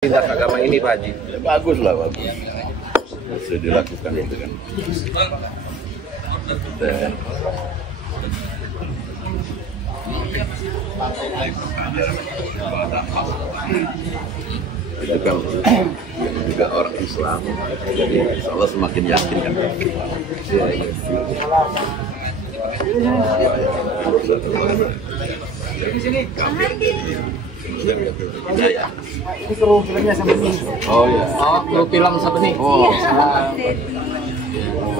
Lintas agama ini Pak Haji? Ya, bagus lah, bagus. Bisa dilakukan itu kan. Itu kan juga orang Islam, jadi insya Allah semakin yakin kan. Ya, ya. Ini kru filmnya Sabeni. Oh ya. Oh, kru film Sabeni. Oh.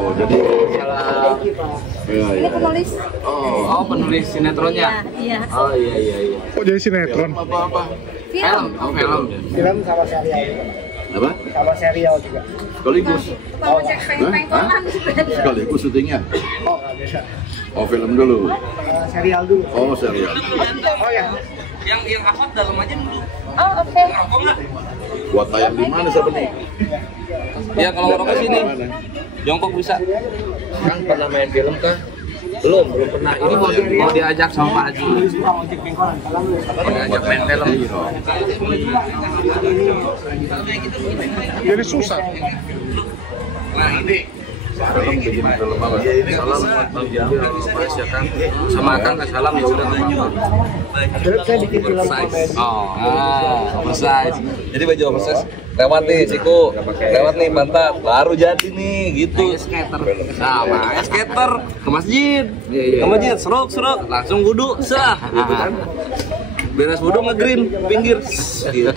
Oh, jadi Salah. ya, Ini ya. penulis. Oh, penulis sinetronnya. Iya. Oh iya. Kok jadi sinetron? Apa-apa? Film. Oh, film. Film sama serial. Apa? Sama serial juga. Sekaligus. Mau cek Hah? peng-pengkolan sebenarnya. Sekaligus syutingnya. Oh, nggak bisa. Oh, film dulu. Serial dulu. Oh, serial. Oh ya. Yang hafal dalam aja dulu. Oh, oke. Buat tayang di mana Sabeni? Ya kalau ngerokok sini. Jongkok bisa. Kan pernah main film kah? Belum pernah. Ini mau diajak sama Pak Haji. Mau cek pengkolan. Kalau lu Mau diajak main film. Jadi susah. Nah ini Film bikin film apa? salam buat Mas ya kan. Sama Kang salam ya udah nggak apa-apa. dulu saya bikin film komedi. Oversize. Jadi baju oversize lewat nih siku, lewat nih pantat, baru jadi nih gitu. Skater. Sama skater ke masjid. Ke masjid serok langsung wudu sah gitu kan. Beres wudu nge-green pinggir gitu.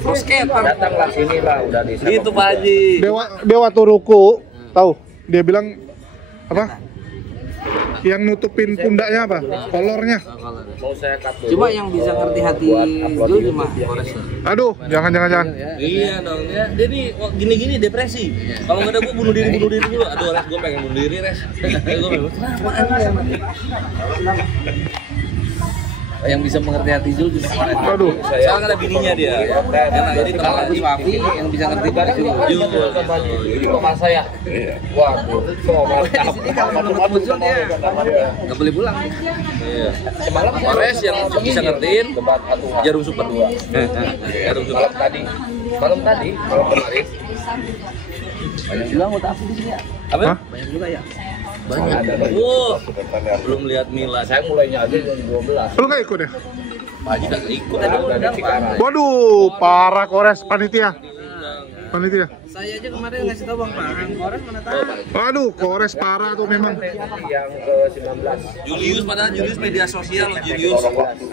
Terus skater datanglah sini lah udah di gitu Pak Haji. Dewa Turuku, tahu? Dia bilang apa? Yang nutupin pundaknya apa? Kolornya. Mau saya cut dulu. Cuma yang bisa ngerti hati itu cuma Kores. Aduh, jangan. Iya dong ya. Jadi gini-gini depresi. Kalau nggak ada gue bunuh diri dulu. Aduh res gue pengen bunuh diri res. Gue yang bisa mengerti hati Zul cuma Kores. Aduh. Sekarang ada bininya dia. Enak jadi teman Agus Wafi yang bisa ngerti balik Zul. Jadi teman saya. Waduh. Di sini kalau ketemu Zul dia nggak boleh pulang. Iya. Semalam Kores yang bisa ngertiin Jarum Super 2. Jarum Super malam kemarin. Banyak bilang mau taksi di sini ya. Apa? Hah? Banyak juga ya. Banyak. Belum lihat Mila. Saya mulainya aja jam 12. Lu nggak ikut ya? Pak Haji nggak ikut ada undangan. Waduh, parah Kores panitia. Saya aja kemarin ngasih tahu Bang Farhan, Kores mana tahu. Waduh, Kores parah tuh memang. Yang ke-19. Julius padahal Julius media sosial Julius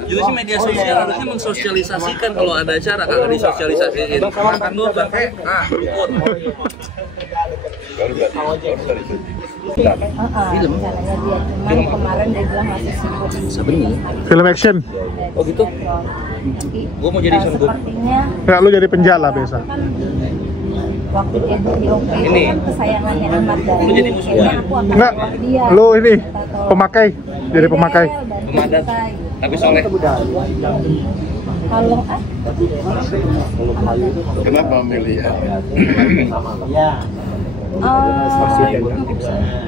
sih media sosial harusnya mensosialisasikan kalau ada acara kagak disosialisasiin. Makan dulu Bang. Ikut. Film rencananya dia cuman kemarin dia bilang masih sibuk. Film action. Oh gitu. Gua mau jadi Sun Goku. Sepertinya Nggak, lu jadi penjala biasa. kan waktu dia di OP itu Ini. kan kesayangannya Ahmad Dhani. Lu jadi musuhnya? Kayaknya aku akan Enggak, tolong dia. lu ini Kita tolong. pemakai. Jadi pemakai. Iya, bantu Pemadat. kita, gitu. Tapi soleh. Kalau Kenapa memilih ya?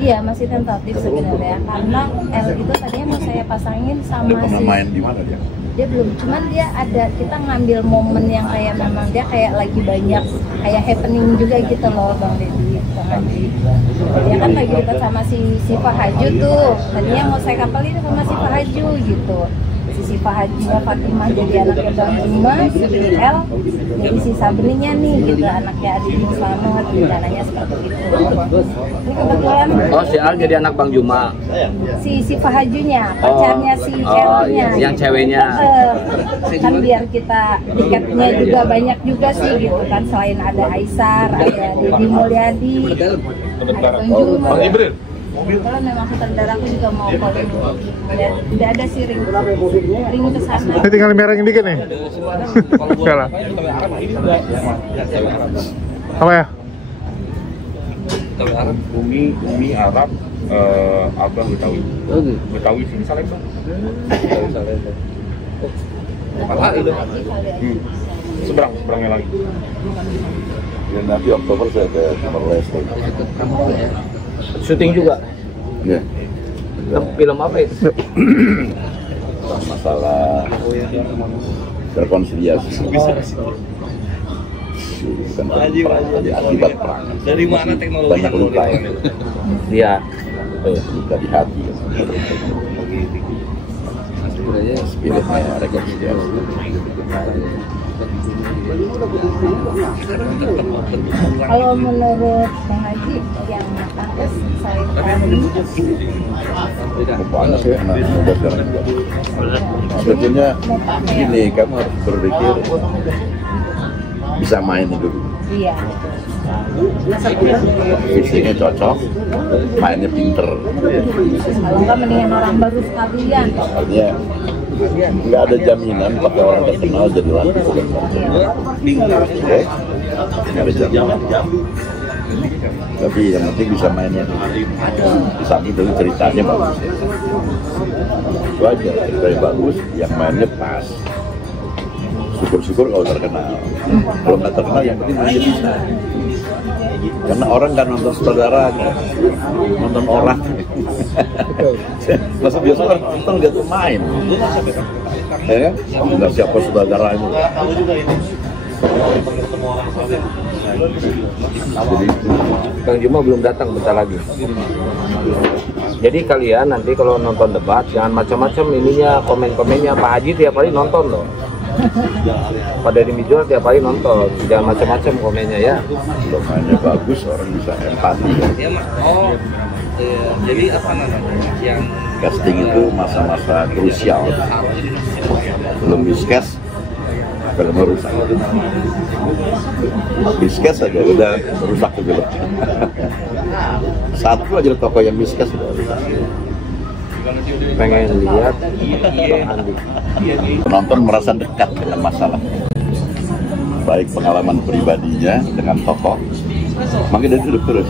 iya masih tentatif sebenarnya karena L itu tadinya mau saya pasangin Dia sama pernah si main di mana dia? dia belum, cuman dia ada kita ngambil momen yang kayak memang dia kayak lagi banyak kayak happening juga gitu loh Bang Deddy, Bang Haji. Dia kan lagi dekat sama si Fahaju tuh, tadinya mau saya kapalin sama si Fahaju gitu. Si Fahaju Fatimah jadi anaknya Bang Juma, si L jadi si Sabrina nih gitu, anaknya Adi bin Slamet, rencananya seperti itu. Ini kebetulan Oh, si Al jadi anak Bang Juma. si Fahajunya, pacarnya si L-nya. yang ceweknya. Kan biar kita tiketnya juga banyak juga sih gitu kan, selain ada Aisar, ada Deddy Mulyadi, ada Bang Juma. Kalau memang sutradara aku juga mau calling dan udah ada sih ring ke sana. Ini tinggal merengin dikit nih. Enggak lah. Apa ya? Umi Arab, Abang Betawi sini Salemba. Seberangnya lagi. Dan nanti Oktober saya ke Timor Leste. Syuting juga. Ya. Film apa itu? Masalah rekonsiliasi. mati, bukan perang, jadi akibat perang. Dari mana teknologi? Banyak luka ya. Iya. Luka di hati. Spiritnya rekonsiliasi. Kalau menurut Bang Haji yang pantas saya Banyak sih anak muda sekarang juga. Sebetulnya gini, kamu harus berpikir bisa main dulu. iya. Fisiknya cocok, mainnya pinter. Kalau nggak mendingan orang baru sekalian. Artinya nggak ada jaminan pakai orang terkenal jadi laku. Oke? Nggak ada jaminan. Tapi yang penting bisa mainnya. Di samping itu ceritanya bagus. Itu aja, ceritanya bagus, yang mainnya pas. Syukur-syukur kalau terkenal. Kalau nggak terkenal yang penting mainnya bisa. Karena orang nggak nonton saudara, nonton orang. Masa biasa orang nonton nggak tuh main. Ya kan? Nggak siapa saudara itu. Jadi Kang Juma belum datang, bentar lagi. Jadi kalian nanti kalau nonton debat jangan macam-macam ininya, komen-komennya. Pak Haji tiap hari nonton loh. Pada di Mijual tiap hari nonton, jangan macam-macam komennya ya. kalau mainnya bagus orang bisa empati. Iya mas. Oh, jadi apa namanya yang Casting itu masa-masa krusial. Belum miskes, filmnya rusak. Miskes aja udah rusak tuh film. Satu aja toko yang miskes udah rusak. pengen lihat Bang Andi? Penonton merasa dekat dengan masalah, baik pengalaman pribadinya dengan tokoh. Makanya dari duduk terus.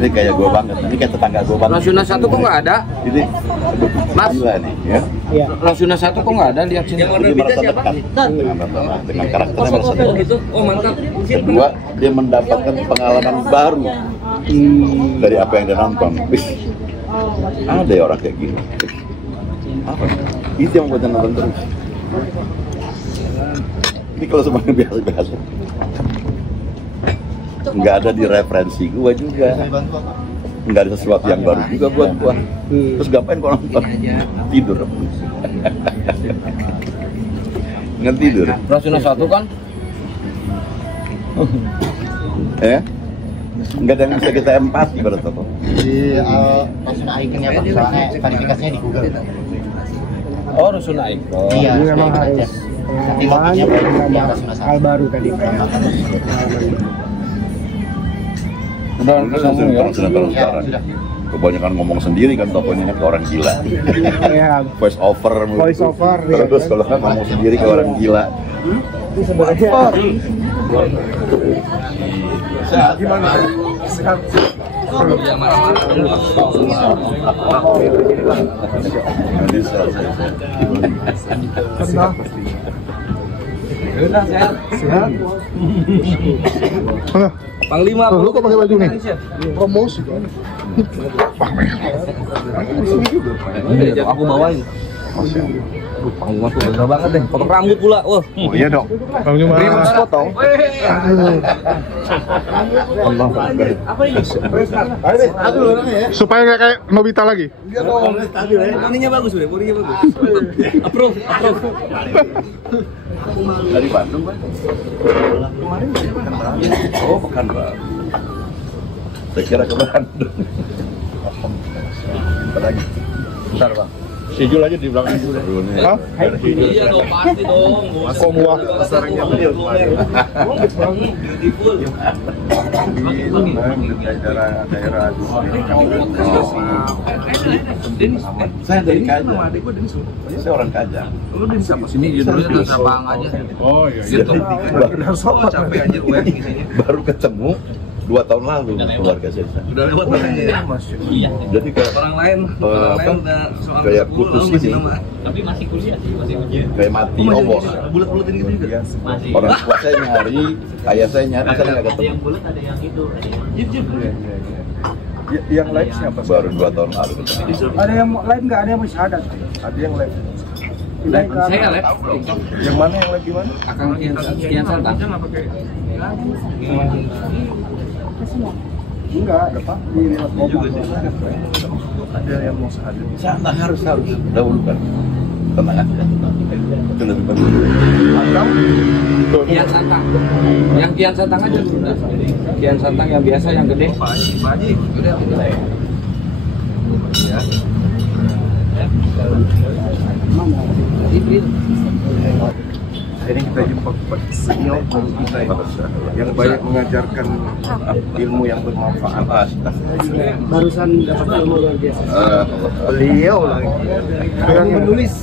Ini kayak gue banget, ini kayak tetangga gue banget. Rasuna 1 kok nggak ada? Ini Mas? gila nih, ya. Rasuna 1 kok nggak ada? Lihat sini. Dia merasa dekat dengan karakternya, merasa dekat. Gitu. Oh mantap. Kedua, dia mendapatkan pengalaman baru dari apa yang dia nonton. Wih, ada ya orang kayak gini. Apa? Itu yang membuat dia nonton terus. Ini kalau semuanya biasa-biasa, nggak ada di referensi gua juga, nggak ada sesuatu yang baru juga buat gua. Terus ngapain gua nonton? Tidur. Nggak tidur. Rasuna 1 kan? Ya? Nggak ada yang bisa kita empati pada tokoh. Di Rasuna Icon ya Pak, soalnya klarifikasinya di Google. Oh Rasuna Icon. Iya, Jadi memang aja. harus Nanti topiknya yang Rasuna hal baru tadi Pak. Udah Sinetron Iya, sekarang. sudah. Kebanyakan ngomong sendiri kan tokohnya ke orang gila. Ya, Voice over. voice over ya. Terus kalau kan ngomong sendiri ke orang gila. Itu sebenarnya Gimana? mana? Panglima. Lu kok pakai baju nih? Promosi kan. Aku bawain. Panglima tuh bener banget deh. Potong rambut pula. Wah. Oh iya dong. Kamu cuma potong. Allah. Supaya nggak kayak Nobita lagi. Bodinya bagus udah, bodinya bagus. Approve. Dari Bandung kan? Kemarin dari Pekanbaru. Oh, Pekanbaru. Saya kira ke Bandung. Bentar lagi. Bentar, Pak. Sijul aja di belakang itu. Hah? Iya dong, pasti dong. Kok muak? Sarangnya beliau kemarin. Daerah saya dari Kajang. Saya orang Kajang. Lu di siapa sini judulnya Tasapang aja. Oh iya. Gitu. Capek aja gue di sini. Baru ketemu 2 tahun lalu keluarga saya. Udah lewat makanya ya. Iya. Jadi kayak Orang lain udah soal kayak 10 putus masih ini. nama. Tapi masih kuliah sih, masih ujian. Kayak mati obor. Bulat-bulatin gitu juga. Masih. Orang tua saya nyari, ayah saya nyari, saya nggak Ada ketemu. yang bulat, ada yang itu, ada yang Jip. Yang lain siapa? Baru 2 tahun lalu ketemu. Ada yang lain nggak? Ada yang masih ada? Ada yang lain. Saya live. Yang mana yang live gimana? Akang Kian Santang. Enggak, ada Pak. Di lewat mobil. Ada yang mau sehadir. Sana harus dahulukan. Tenang aja. Itu lebih bagus. Kian Santang. Yang Kian Santang aja dulu. Kian Santang yang biasa, yang gede. Pak Haji. Udah. Ini kita jumpa kepada senior kita yang banyak mengajarkan ilmu yang bermanfaat. Barusan dapat ilmu luar biasa. Beliau lagi Yang menulis.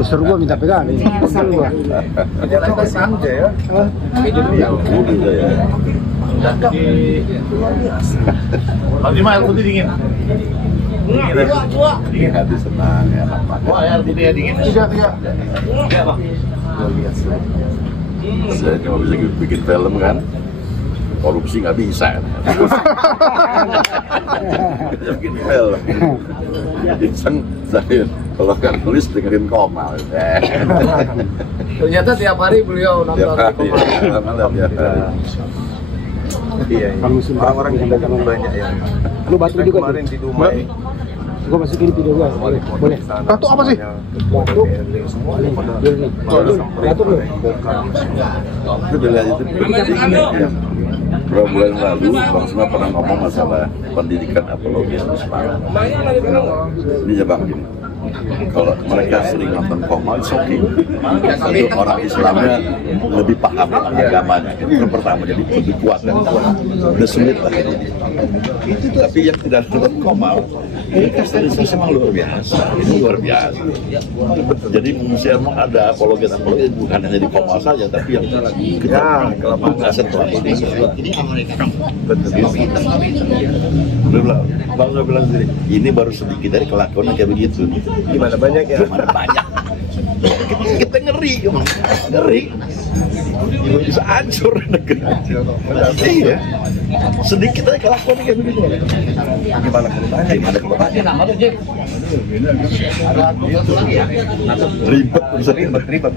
Disuruh gua minta pegang ini. Pesan gua. Ternyata santai ya. Beliau udah ya. Lagi mah putih dingin. Dingin hati senang ya. Wah, air putih dingin. Tiga. Iya, Pak. Luar biasa. Saya cuma bisa bikin film kan. Korupsi nggak bisa. Bikin film. Iseng saya kalau kan tulis dengerin Komal. Ternyata tiap hari beliau nonton di Komal. Iya. Orang-orang juga kan banyak yang. Lu batu juga kemarin di Dumai. Gua masukin video gua. Boleh. Batu apa sih? Batu. Batu lu. Itu bila itu ya. Beberapa bulan lalu Bang Suma pernah ngomong masalah pendidikan apologi Islam. Ini ya Bang gini. Kalau mereka sering nonton Komal, it's okay. Itu orang Islamnya lebih paham agamanya. Itu yang pertama, jadi lebih kuat dan kuat. Udah sulit lah ini. Tapi yang tidak nonton Komal, mereka sterilisasi memang luar biasa. Ini luar biasa. Jadi memang ada apologi bukan hanya di Komal saja, tapi yang kita buka setelah ini. Bang Nur bilang sendiri, ini baru sedikit dari kelakuan kayak begitu. Gimana banyak ya? Gimana banyak? Kita ngeri, ngeri. Bisa hancur negara. Iya. Sedikit aja kelakuan kayak begitu. Gimana kedepannya? Gimana kedepannya? Nama tuh Jack. Ribet, bisa ribet.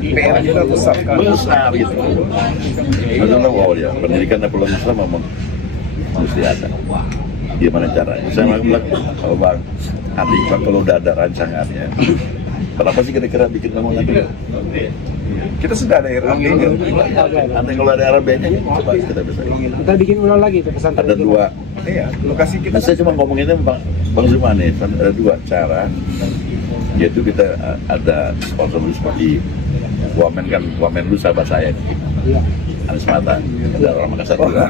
PR kita besar kan? Besar gitu. Maksudnya wow ya, pendidikan apologi Islam memang mesti ada. Gimana caranya? Saya bilang, kalau Bang Andi, Bang kalau udah ada rancangannya, kenapa sih kira-kira bikin kamu nanti? Kita sudah ada RAB-nya. Nanti kalau ada RAB-nya, coba kita bisa. Kita bikin ulang lagi ke pesantren. Ada dua. Iya, lokasi kita. Nah, saya cuma ngomonginnya Bang Zuma nih, ada dua cara. Yaitu kita ada sponsor seperti Wamen kan, Wamen lu sahabat saya. Iya. Anies Mata, ada orang Makassar juga.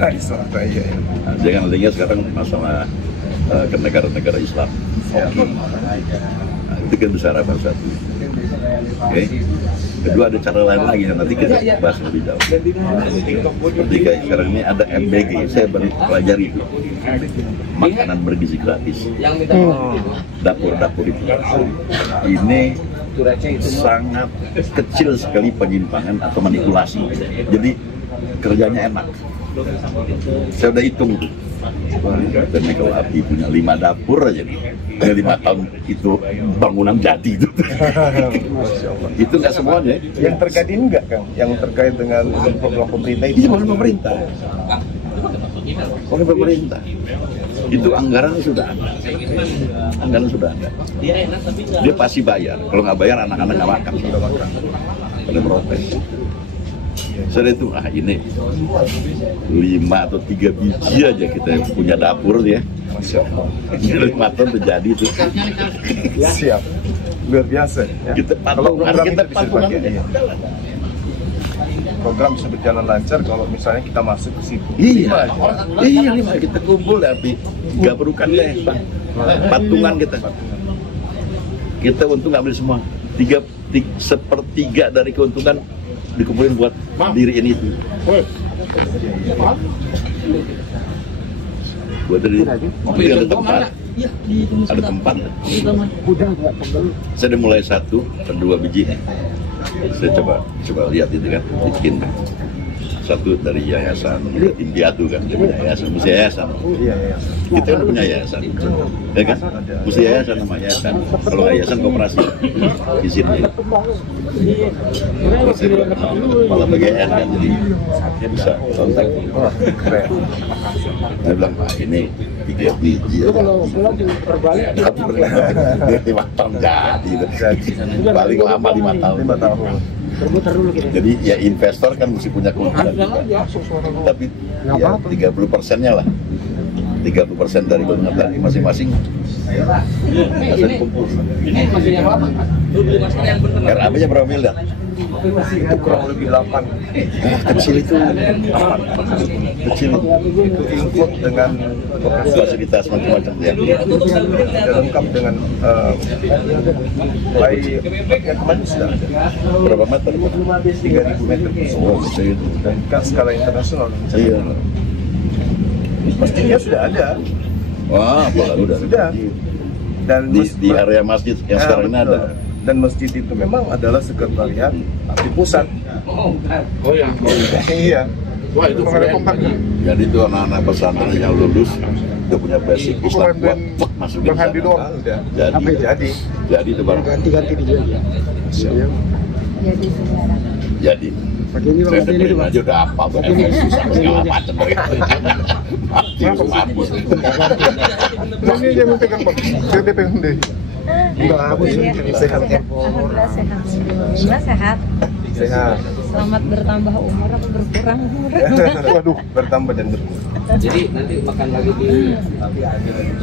Iya. Nah, jangan lihat sekarang masalah ke negara-negara Islam. Oke. Nah, itu kan besar apa satu. Oke. Kedua ada cara lain lagi yang nanti kita bahas lebih jauh. Seperti kayak sekarang ini ada MBG, saya baru pelajari itu. Makanan bergizi gratis. Dapur-dapur itu. Ini sangat kecil sekali penyimpangan atau manipulasi. Jadi kerjanya enak. Saya udah hitung tuh. Dan kalau Abdi punya 5 dapur aja nih, 5 tahun itu bangunan jadi itu. Itu nggak semuanya. Yang terkait ini enggak, Kang? Yang terkait dengan program pemerintah itu? Ini bukan pemerintah. Oleh pemerintah. Itu anggaran sudah ada. Anggaran sudah ada. Dia pasti bayar. Kalau nggak bayar anak-anak nggak makan. Pada protes. Saya itu ini 5 atau 3 biji aja kita punya dapur ya. Masya Allah. Ini 5 tahun terjadi itu. Siap. Luar biasa. Ya. Kita patung, program kita itu bisa patung. dipakai, program bisa berjalan lancar kalau misalnya kita masuk ke situ. Iya, iya 5 kita kumpul tapi nggak perlukan deh, Bang. Patungan kita. Kita untung ngambil semua. 1/3 dari keuntungan dikumpulin buat diri ini itu. Buat dari ada tempat. Ada tempat. Saya udah mulai 1 per 2 biji. Saya coba lihat itu kan, bikin. satu dari yayasan Indiatu kan, dia punya yayasan, mesti yayasan. Iya. Kita kan punya yayasan, ya kan? Mesti yayasan nama yayasan. Kalau yayasan koperasi, izinnya. Terus saya bilang, kepala BGN kan, jadi dia bisa kontak. Wah, keren. Saya bilang, Pak ini 3 biji ya. Tapi benar, 5 tahun jadi. Paling lama 5 tahun. 5 tahun. Jadi ya investor kan mesti punya keuntungan juga. Tapi ya 30%-nya lah. 30% dari keuntungan tadi masing-masing. Masa dikumpul. Ini masih yang lama. Masih yang benar. RAB-nya berapa miliar? Itu kurang lebih 8. Kecil itu. Kecil. Itu include dengan Fasilitas macam-macam ya. sudah lengkap dengan mulai yang kemarin sudah ada Berapa meter? 3.000 meter Oh, kecil itu. dan kan skala internasional. Iya. Pastinya sudah ada. Wah, baru dah. Sudah. Dan Di area masjid yang sekarang ini ada. Dan masjid itu memang adalah sekretariat di pusat. Oh ya. Iya. Wah, itu mengenai kompaknya. Jadi itu anak-anak pesantren yang lulus udah punya basic Islam kuat, masuk di Bang Handi sana. doang. Udah. Jadi, jadi itu baru Ganti-ganti dia. Jadi sejarah. jadi. Pakai ini Saya Bang, ini dengerin Bang. aja udah apa, susah segala macam. Mati mampus. Ini dia yang pegang Bang. Dia pegang deh. Enggak, aku Iya. sehat ya. Alhamdulillah sehat. Alhamdulillah sehat. Sehat. Selamat bertambah umur atau berkurang umur? Waduh. Bertambah dan berkurang. Jadi nanti makan lagi di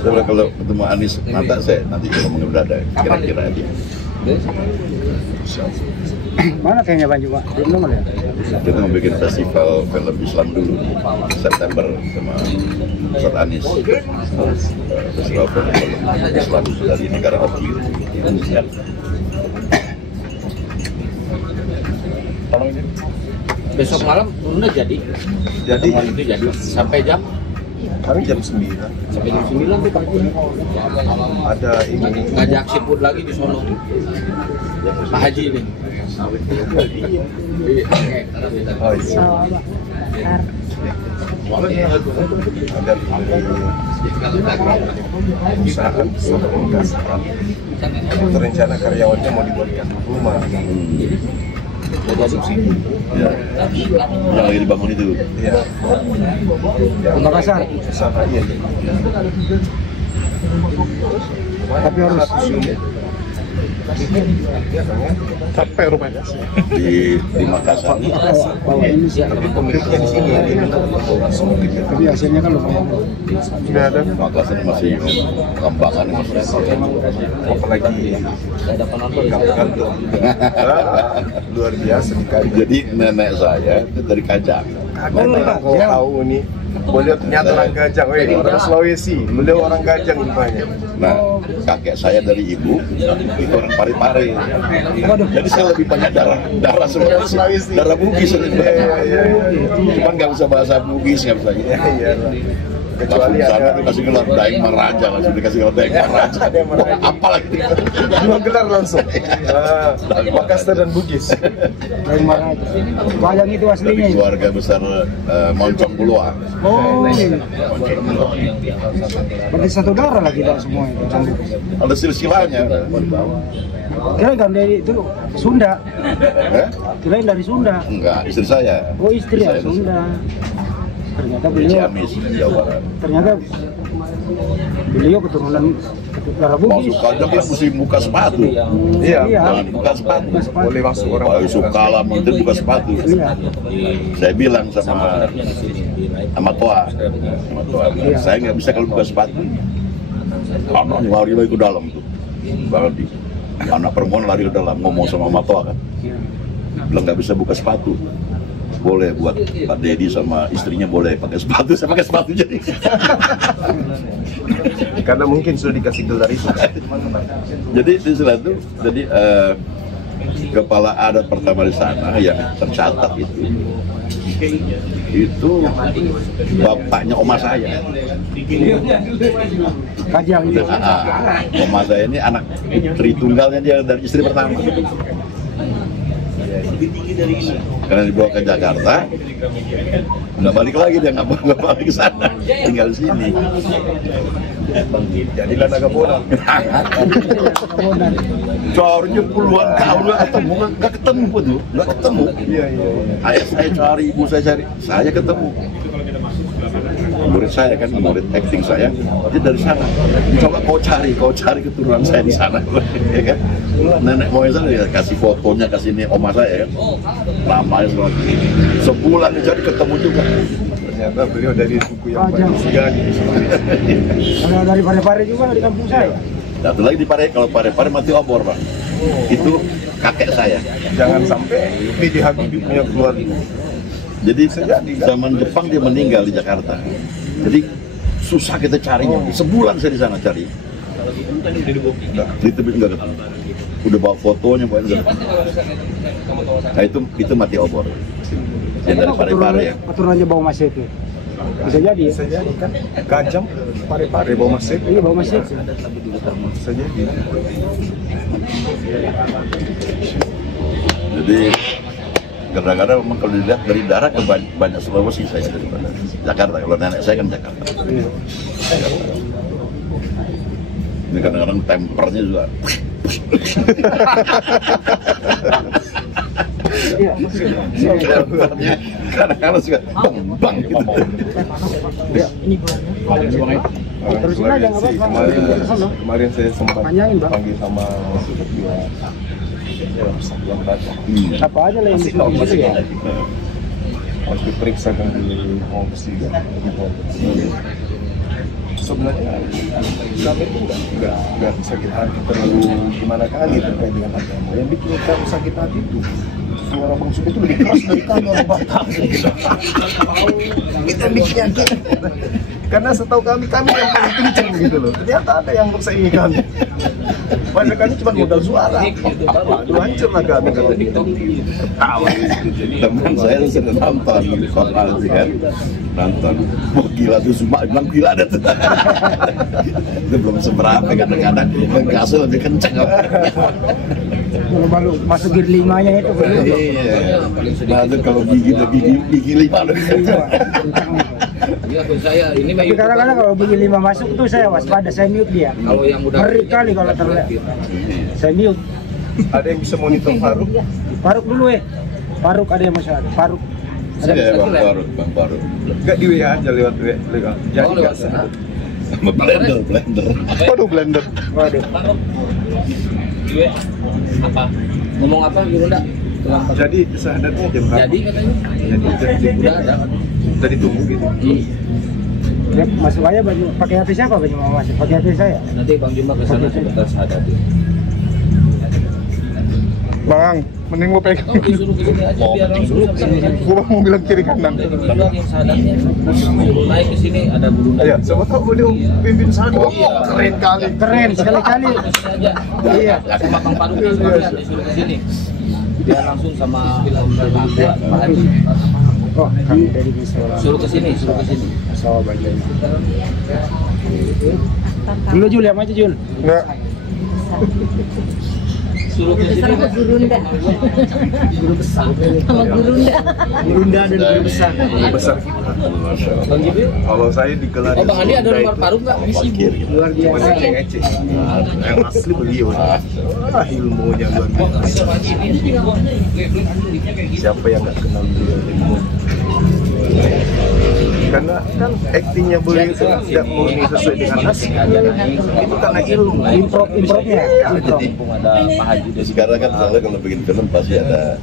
Coba kalau ketemu Anies, mata saya nanti ngomongin berada, kira-kira aja. Mana kayaknya Bang juga? Belum nongol ya? Kita mau bikin festival film Islam dulu September sama Ustaz Anies. Festival film Islam dari negara hoki. Tolong ini. besok malam udah jadi. Jadi Itu jadi sampai jam kami jam 9 sampai jam 9 tuh Pak. ada ini Ngajak siput lagi di sono. Pak Haji ini. oh, ini. Ada perusahaan gas rencana karyawannya mau dibuatkan rumah. Ya. Yang lagi dibangun itu. Iya. Makassar. Sana aja. Tapi harus capek rupanya. Di Makassar. Bawa ini sih. Tapi pemiliknya di sini Tapi hasilnya kan lumayan. Sudah ada. Makassar masih pengembangan masih. apalagi gantung luar biasa sekali. Jadi nenek saya itu dari Kajang. Kau tahu nih, beliau ternyata orang Kajang, orang Sulawesi, beliau orang Kajang rupanya. Nah, kakek saya dari ibu itu orang Parepare. Jadi saya lebih banyak darah semua, darah Bugis. Cuman nggak bisa bahasa Bugis, nggak bisa. Iya. Kecuali sana ada dikasih gelar Daeng Maraja, langsung dikasih gelar Daeng Maraja. Apa lagi? dua gelar langsung. Makassar dan Bugis. Lain marah. Wayang itu Dari aslinya. keluarga besar Moncong Puloa. Oh, iya. Moncong Puloa. Berarti satu darah lagi kita semua itu. Ada silsilahnya. Kira kan dari itu Sunda. Kirain dari Sunda. Enggak, istri saya. Oh istri ya Saya Sunda. Ternyata di beliau Ciamis, Jawa Barat. ternyata beliau keturunan darah Mau Bugis. suka aja kan mesti buka sepatu. Iya. Jangan buka sepatu. Boleh masuk orang. Kalau suka lah menteri buka sepatu. Iya. Saya bilang sama Toa, saya nggak bisa kalau buka sepatu. Anaknya lari lagi ke dalam tuh, banget di. Anak perempuan lari ke dalam ngomong sama Toa kan, bilang nggak bisa buka sepatu. Boleh buat Pak Dedi sama istrinya boleh pakai sepatu, saya pakai sepatu jadi. Karena mungkin sudah dikasih gelar itu. Jadi di sana tuh, jadi kepala adat pertama di sana yang tercatat itu bapaknya oma saya. Kajang itu. Oma saya ini anak putri tunggalnya dia dari istri pertama. Karena dibawa ke Jakarta, nggak balik lagi dia, nggak balik ke sana, tinggal di sini. Jadilah naga bola. Carinya puluhan tahun nggak ketemu pun tuh, nggak ketemu. Iya. Ayah saya cari, ibu saya cari, saya ketemu. Murid saya kan, murid acting saya, dia dari sana. Coba kau cari keturunan saya di sana, ya kan? Nenek moyang saya ya, kasih fotonya, kasih ini oma saya kan, namanya semua. Sebulan jadi ketemu juga. Ternyata beliau dari suku yang paling sigani. Kalau dari Parepare juga di kampung saya. Satu lagi di Pare, kalau Parepare mati obor Pak. Itu kakek saya. Jangan sampai B.J. Habibie punya keluarga. Jadi zaman Jepang dia meninggal di Jakarta. Jadi susah kita carinya. Sebulan saya di sana cari. Di tepi enggak ketemu. Udah bawa fotonya, bawa enggak ketemu. Nah itu mati obor. Yang dari Parepare ya. Keturunannya bau masih itu. Bisa jadi ya? Bisa jadi kan? Kajam, Parepare, bawa masjid. Iya bau masih. Bisa jadi. Jadi kadang-kadang memang kalau dilihat dari darat ke banyak Sulawesi saya daripada Jakarta. Kalau nenek saya kan Jakarta. Ini kadang-kadang tempernya juga. Tempernya kadang-kadang suka bang gitu. Terusin aja nggak apa-apa. Kemarin saya sempat Panjangin, Bang. panggil sama dia. Apa aja lah yang gitu ya? Harus diperiksa kan di Polisi kan. Sebenarnya kami itu nggak sakit hati terlalu gimana kali terkait dengan agama. Yang bikin kami sakit hati itu suara Bang Suki itu lebih keras dari kami orang Batak. Kita bikin yakin. Karena setahu kami yang paling kenceng gitu loh. Ternyata ada yang bersaingi kami. Padahal kami cuma modal suara. Aduh hancur lah kami kata dia. Ketawa. Teman saya sudah nonton soal sih kan, nonton. Wah gila tuh semua bilang gila ada tuh. Itu belum seberapa kadang-kadang ngegasnya lebih kenceng. Kalau baru masuk gear 5-nya itu belum. Iya. Nah itu kalau gigi 5 loh. Iya, saya ini Tapi kadang-kadang kalau gigi 5 masuk tuh saya waspada, saya mute dia. kalau yang udah Ngeri kali kalau terlihat. Saya mute. Ada yang bisa monitor Faruk? Faruk dulu Faruk ada yang masuk ada. Faruk. Saya Bang Faruk. Enggak di WA aja lewat WA. Jadi nggak sah. Sama blender. Waduh blender. Waduh. gue apa? Ngomong apa gitu enggak? Jadi sahadatnya jam berapa? Jadi katanya. Jadi Udah ada. udah ditunggu gitu. Ya, masuk aja baju pakai HP siapa baju mau masuk? Pakai HP saya. Nanti Bang Jumba ke sana sebentar sadati. Bang, mending gua pegang. Oh, disuruh ke sini aja biar langsung Gua mau bilang kiri kanan. bilang yang sahadatnya suruh naik ke sini ada burung. Iya, siapa tahu beliau pimpin sahadat. Oh, keren kali. Keren sekali-kali. Aja. Iya. Sama Bang Faruk disuruh ke sini. Biar langsung sama Pak Haji. Oh, kami dari bisa. Suruh ke sini. So bajunya. Dulu Jul, yang aja Jul. Enggak. Suruh ke sini. Sama Gurunda. Guru besar. Sama Gurunda. Gurunda dan guru besar. Guru besar. Bang Jibril. Kalau saya digelar Oh, Bang Andi ada nomor Faruk nggak? Misi. Luar cuma biasa. ngecek. Yang asli beliau. Ilmunya luar biasa. Siapa yang nggak kenal beliau ilmu? Karena kan aktingnya beliau itu tidak murni sesuai dengan asli. Itu karena ilmu. Improvnya. Jadi Ada Pak Haji dari sekarang kan misalnya kalau bikin film pasti ada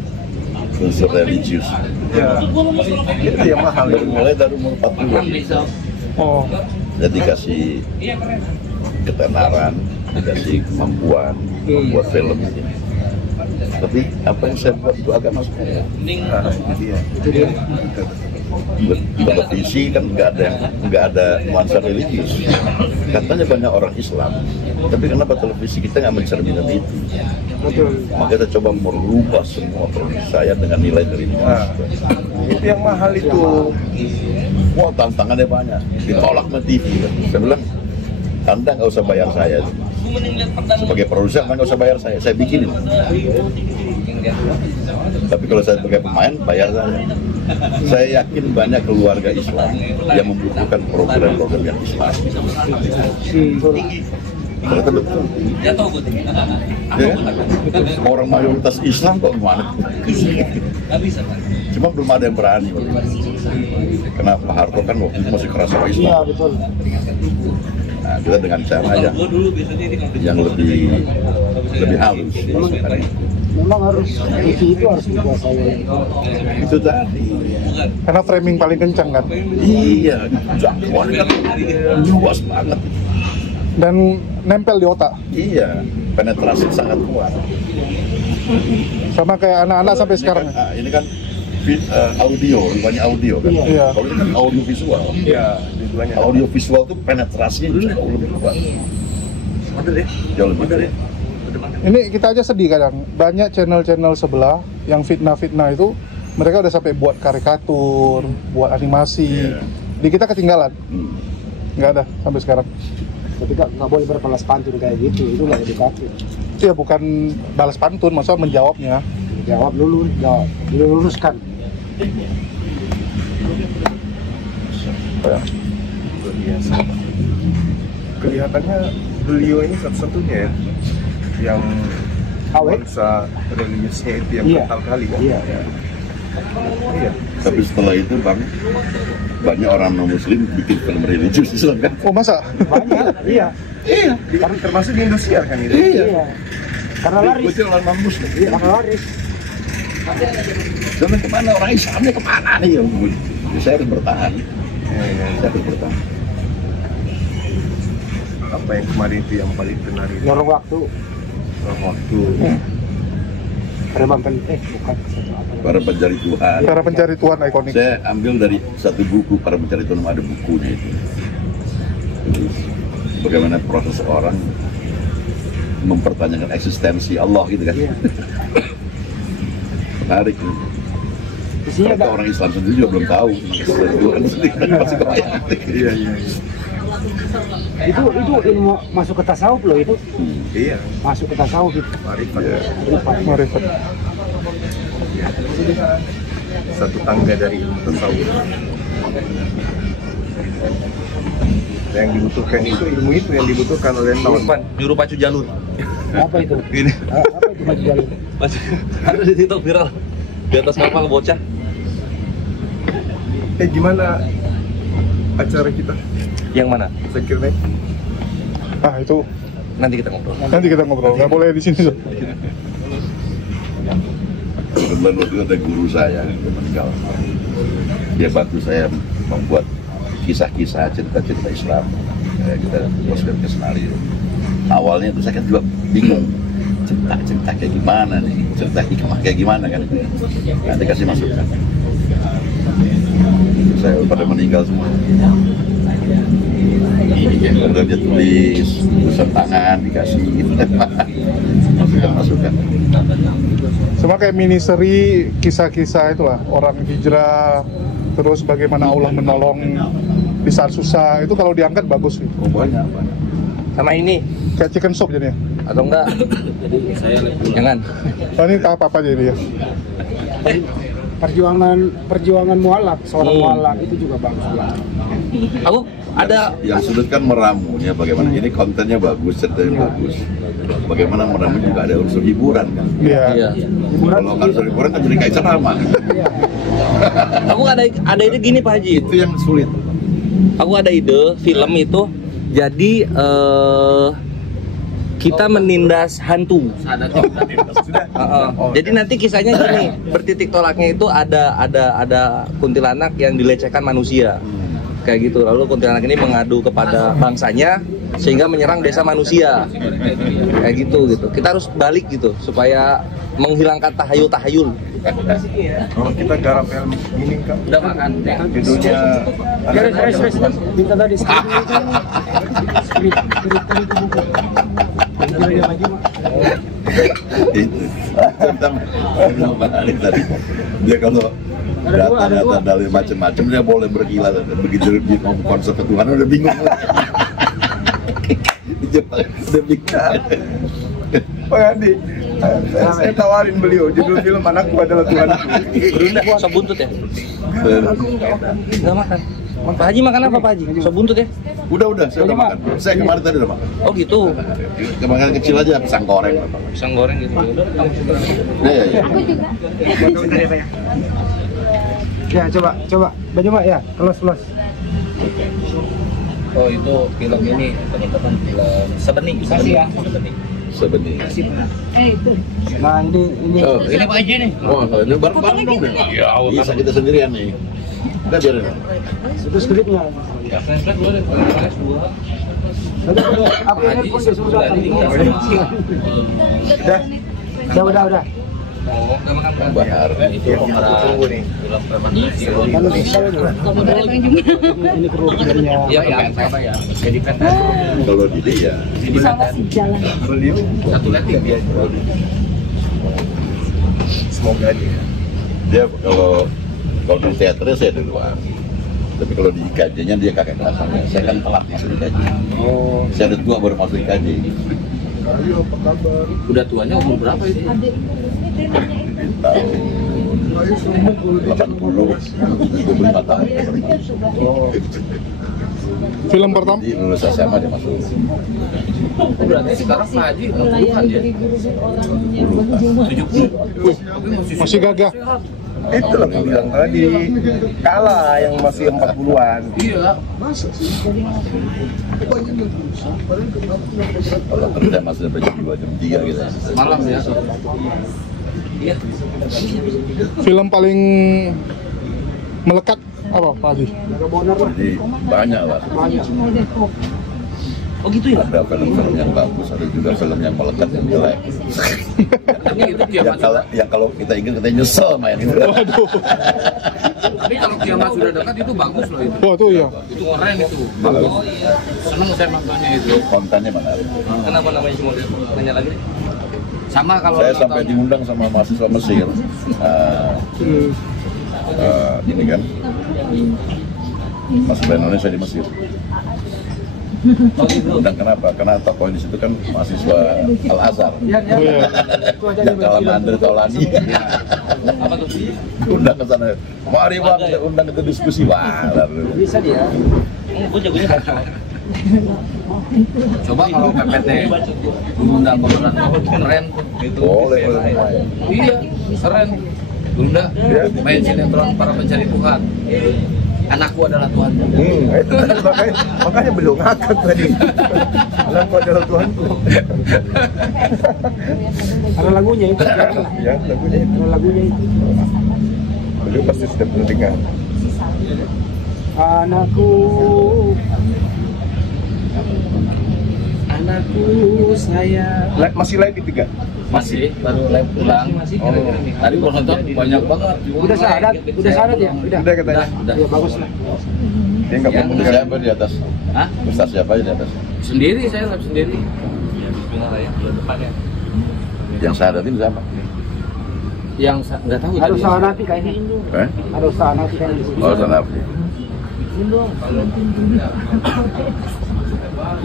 unsur religius. Ya, itu yang mahal. Dari mulai dari umur 40 Oh, jadi kasih ketenaran, dikasih kemampuan membuat film ini. Tapi apa yang saya buat itu agak masuk. nah, itu dia. Televisi kan nggak ada nuansa religius. Katanya banyak orang Islam, tapi kenapa televisi kita nggak mencerminkan itu? Betul. Maka kita coba merubah semua produksi saya dengan nilai religius. Nah, itu yang mahal itu. Wah tantangannya banyak. Ditolak sama TV. Saya bilang, Anda nggak usah bayar saya. Sebagai produser, Anda nggak usah bayar saya bikinin. Tapi kalau saya sebagai pemain, bayar saya. Saya yakin banyak keluarga Islam yang membutuhkan program-program yang Islam. Ternyata betul. Ya, orang mayoritas Islam kok gimana? Cuma belum ada yang berani. Karena Pak Harto kan waktu itu masih keras sama Islam. Iya, betul. Nah, kita dengan cara yang lebih halus. Memang harus itu harus dikuasai. Itu tadi. Karena framing paling kencang kan. Iya, jangkauan kan luas banget. Dan nempel di otak. Iya, penetrasi sangat kuat. Sama kayak anak-anak sampai sekarang. Ini kan audio, banyak audio kan. Iya. Kalau ini kan audio visual. Iya, dua-duanya. Audio visual tuh penetrasinya jauh lebih kuat. Jauh lebih kuat. Ini kita aja sedih kadang. Banyak channel-channel sebelah yang fitnah-fitnah itu mereka udah sampai buat karikatur, buat animasi. Iya. Di kita ketinggalan. Nggak ada sampai sekarang. Tapi nggak boleh berbalas pantun kayak gitu, itu nggak edukatif. Itu ya bukan balas pantun, maksudnya menjawabnya. Jawab dulu, diluruskan. Luar biasa. Kelihatannya beliau ini satu-satunya ya yang Awet. nuansa religiusnya itu yang Iya. kental kali kan? Iya. Iya. Tapi setelah itu Bang, banyak orang non-muslim bikin film religius Islam kan? Oh masa? Banyak, iya. Iya. Termasuk di Indosiar kan itu? Iya. Karena laris. Itu orang non-muslim. Karena laris. Jangan kemana, orang Islamnya kemana nih? Ya, saya harus bertahan. Iya. Saya harus bertahan. Apa yang kemarin itu yang paling benar itu? Lorong waktu. Waktu. Bukan satu apa? Para pencari Tuhan. Para pencari Tuhan ikonik. Saya ambil dari satu buku, Para Pencari Tuhan, ada bukunya itu. Jadi, bagaimana proses orang mempertanyakan eksistensi Allah gitu kan. Iya. Menarik. Isinya Ternyata orang Islam sendiri juga belum tahu eksistensi Tuhan sendiri. Masih kebayang. Iya, iya. itu ilmu masuk ke tasawuf loh itu. Iya. Masuk ke tasawuf itu. Marifat. Marifat. Satu tangga dari ilmu tasawuf. Yang dibutuhkan itu ilmu itu yang dibutuhkan oleh tahun. Juru pacu jalur. Apa itu? Gini. Apa itu maju jalur? Ada di TikTok viral. Di atas kapal bocah. Gimana acara kita? Yang mana? Zakir Naik? Ah itu Nanti kita ngobrol. nanti kita ngobrol. Nggak boleh di sini. So. Kebetulan waktu itu ada guru saya yang meninggal. Dia bantu saya membuat kisah-kisah, cerita-cerita Islam. Kita buatkan ke senario. Awalnya itu saya kan juga bingung. Cerita kayak gimana nih? Cerita hikmah kayak gimana kan? Nanti kasih masukan. Saya pada meninggal semua. Kemudian dia tulis, tulisan tangan dikasih masukan. Semua kayak mini-seri kisah-kisah itulah. Orang hijrah, terus bagaimana Allah menolong di saat susah. Itu kalau diangkat bagus sih. Oh banyak. Sama ini Kayak chicken soup jadinya. atau enggak? Jangan. Oh, ini apa-apa jadi ya. Perjuangan mualaf, seorang mualaf itu juga bagus. Aku ada Yang sulit kan meramunya bagaimana. Ini kontennya bagus, ceritanya bagus. Bagaimana meramu juga ada unsur hiburan kan. Iya. Iya. Kalau nggak unsur hiburan kan jadi kayak ceramah. Aku ada ide gini Pak Haji. Itu yang sulit. Aku ada ide film itu jadi kita menindas hantu. Jadi nanti kisahnya gini, bertitik tolaknya itu ada kuntilanak yang dilecehkan manusia. Kayak gitu. Lalu kuntilanak ini mengadu kepada bangsanya sehingga menyerang desa manusia. Kayak gitu. Kita harus balik gitu supaya menghilangkan tahayul. Kalau kita garap film ini kan, Udah makan. judulnya Res. Kita tadi skrip itu buku. Itu tentang menarik tadi. Dia kalau data dalil macam-macam dia boleh bergila. Begitu dia ngomong konsep ketuhanan udah bingung. Udah bingung. Pak Andi, Saya tawarin beliau judul film Anakku Adalah Tuhanku. Berunda, sop buntut ya? Enggak makan. Pak Haji makan apa Pak Haji? Sop buntut ya? Udah, saya udah makan. Saya kemarin tadi udah makan. Oh gitu. Kemarin kecil aja, pisang goreng. Pisang goreng gitu. Iya. Aku juga. Ya coba Pak ya, kelas. Oh itu film ini teman-teman, film Sebening. Sebening. Itu. Nah ini. Oh, Ini Pak Haji nih. Wah, ini bareng-bareng dong nih. Ya, bisa kita sendirian nih. Udah biarin. Itu skripnya. Ya, flashback dulu deh. Flash 2. Apa ini pun disuruh datang. Udah. Oh, enggak makan Bahar. itu pemeran film premanisasi. Kan ini kerupuknya. Iya, apa ya? Jadi peta. Kalau di dia, Sama si jalan. Beliau Satu letting dia. semoga dia kalau di teaternya saya duluan. Tapi kalau di IKJ-nya dia kakek kelas saya. Saya kan telat masuk IKJ. Oh, Saya ada tua baru masuk IKJ. apa kabar? Udah tuanya umur berapa itu? Tahun 80, 25 tahun. Film pertama Jadi lulus SMA dia masuk. Berarti sekarang Pak Haji 60-an ya? 70. masih gagah. Itulah aku bilang tadi, kalah yang masih 40-an. Iya. Kalau kerja masih sampai jam 2, jam 3 gitu. Malam ya. Iya. Film paling Melekat apa Pak Haji? jadi banyak lah. Oh gitu ya? Ada film-film yang bagus, ada juga film yang melekat yang jelek. Tapi itu kiamat yang kalau kita ingat kita nyesel main itu. Waduh. Tapi kalau kiamat sudah dekat itu bagus loh itu. Wah tuh ya. Itu keren itu. Bagus. Seneng saya nontonnya itu. Kontennya mana? Kenapa namanya cuma nanya lagi? Sama kalau Saya sampai diundang sama mahasiswa Mesir. Ini kan mahasiswa Indonesia di Mesir. Oh gitu. Undang kenapa? Karena tokoh di situ kan mahasiswa Al Azhar. Oh iya. Yang dalam Andre Taulani. Apa tuh? Undang ke sana. Mari Bang, saya undang kita diskusi. Wah, lalu. Bisa dia. Gue jagonya baca. Coba kalau PPT Bunda beneran keren gitu. Boleh main. Iya, keren. Bunda main sinetron para pencari Tuhan. Anakku adalah Tuhan. Itu makanya beliau ngakak tadi. Anakku adalah Tuhanku. Ada lagunya itu. Ya, lagunya itu. Ada lagunya itu. Beliau pasti sudah pernah dengar. Anakku saya Masih live di 3? masih baru live pulang. Tadi gua nonton banyak banget. Udah syahadat ya? Udah katanya. Udah. Ya bagus lah. Dia nggak mau Ustaz siapa di atas? Hah? Ustaz siapa di atas? Sendiri saya live sendiri. Yang syahadatin siapa? Yang nggak tahu. Ada tadi. usaha nanti kayaknya. Ada usaha nanti kayaknya. Oh, Sanafi.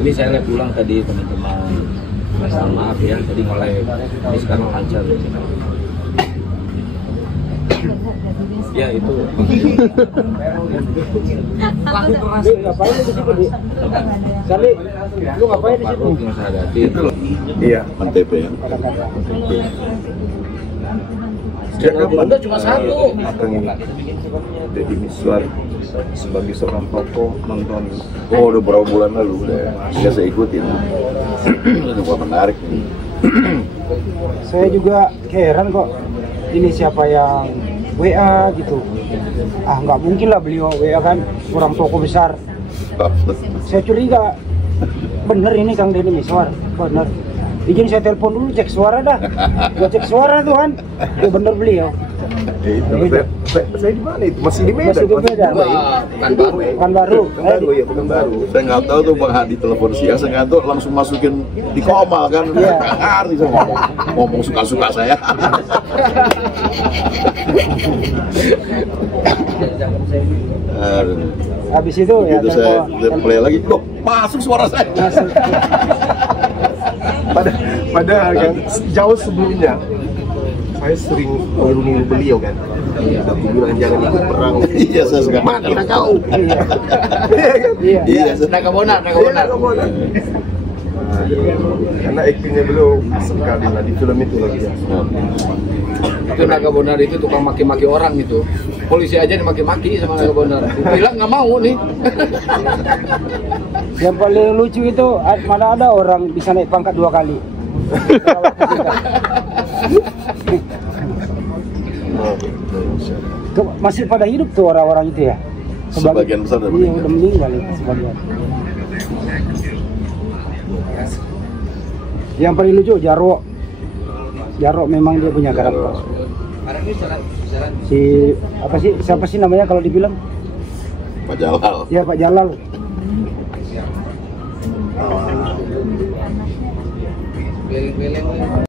Ini saya live pulang tadi teman-teman. Maaf ya, tadi mulai ini sekarang lancar. Ya itu. Lagu keras. Ngapain lu di situ, Di? Sali, lu ngapain di situ? Baru yang saya hadapi itu. Iya. Mantep ya. Channel Bunda cuma satu. Akang ini Deddy Miswar sebagai seorang tokoh nonton. Oh, udah berapa bulan lalu udah. Nggak saya ikutin. Itu menarik nih. Saya juga heran kok. Ini siapa yang WA gitu? Ah, nggak mungkin lah beliau WA kan orang toko besar. Saya curiga. Bener ini Kang Deddy Miswar, bener. Izin saya telepon dulu, cek suara dah. Gua cek suara tuh kan. Ya bener beliau. Saya di mana itu? Masih di Medan. Masih di Medan. Bukan baru. Bukan baru. Bukan baru ya, bukan baru. Saya nggak tahu tuh Bang Hadi telepon siang, saya nggak tahu langsung masukin di komal kan. Iya. Nggak ngerti saya ngomong suka-suka saya. Aduh. Habis itu ya Begitu saya play lagi, loh masuk suara saya. Masuk. Padahal kan jauh sebelumnya saya sering mengunjungi beliau kan. Aku bilang jangan ikut perang. Iya, saya suka. Mati lah kau. Iya. Naga bonar. Karena aktingnya beliau sekali lah di film itu lagi ya. Itu Naga Bonar itu tukang maki-maki orang itu. Polisi aja dimaki-maki sama Naga Bonar. Bilang nggak mau nih. Yang paling lucu itu mana ada orang bisa naik pangkat 2 kali. Masih pada hidup tuh orang-orang itu ya? Sebagian besar udah meninggal. Iya, udah meninggal itu sebagian. Yang paling lucu Jarwo memang dia punya karakter. Siapa sih namanya kalau dibilang? Pak Jalal. Ya Pak Jalal.